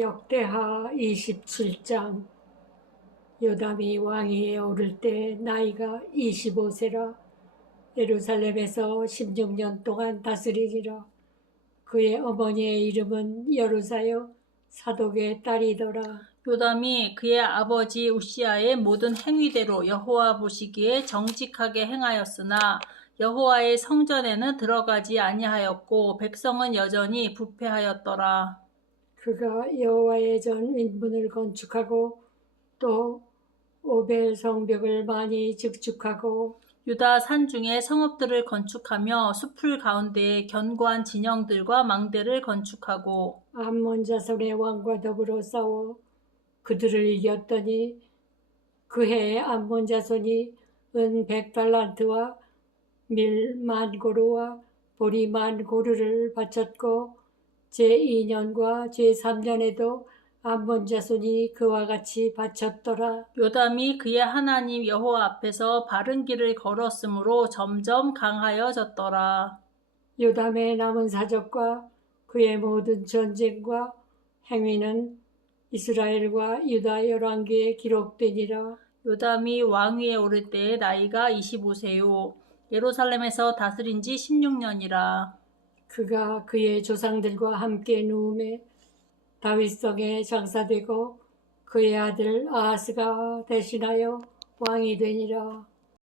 역대하 27장. 요담이 왕위에 오를 때 나이가 25세라 예루살렘에서 16년 동안 다스리니라. 그의 어머니의 이름은 여루사요 사독의 딸이더라. 요담이 그의 아버지 우시아의 모든 행위대로 여호와 보시기에 정직하게 행하였으나 여호와의 성전에는 들어가지 아니하였고 백성은 여전히 부패하였더라. 그가 여호와의 전 인문을 건축하고 또 오벨 성벽을 많이 증축하고 유다 산 중에 성읍들을 건축하며 숲을 가운데에 견고한 진영들과 망대를 건축하고 암몬 자손의 왕과 더불어 싸워 그들을 이겼더니 그 해에 암몬 자손이 은 백달란트와 밀 만 고루와 보리 만 고루를 바쳤고 제2년과 제3년에도 암몬 자손이 그와 같이 바쳤더라. 요담이 그의 하나님 여호와 앞에서 바른 길을 걸었으므로 점점 강하여졌더라. 요담의 남은 사적과 그의 모든 전쟁과 행위는 이스라엘과 유다 열왕기에 기록되니라. 요담이 왕위에 오를 때의 나이가 25세요. 예루살렘에서 다스린 지 16년이라. 그가 그의 조상들과 함께 누움에 다윗성에 장사되고 그의 아들 아하스가 대신하여 왕이 되니라.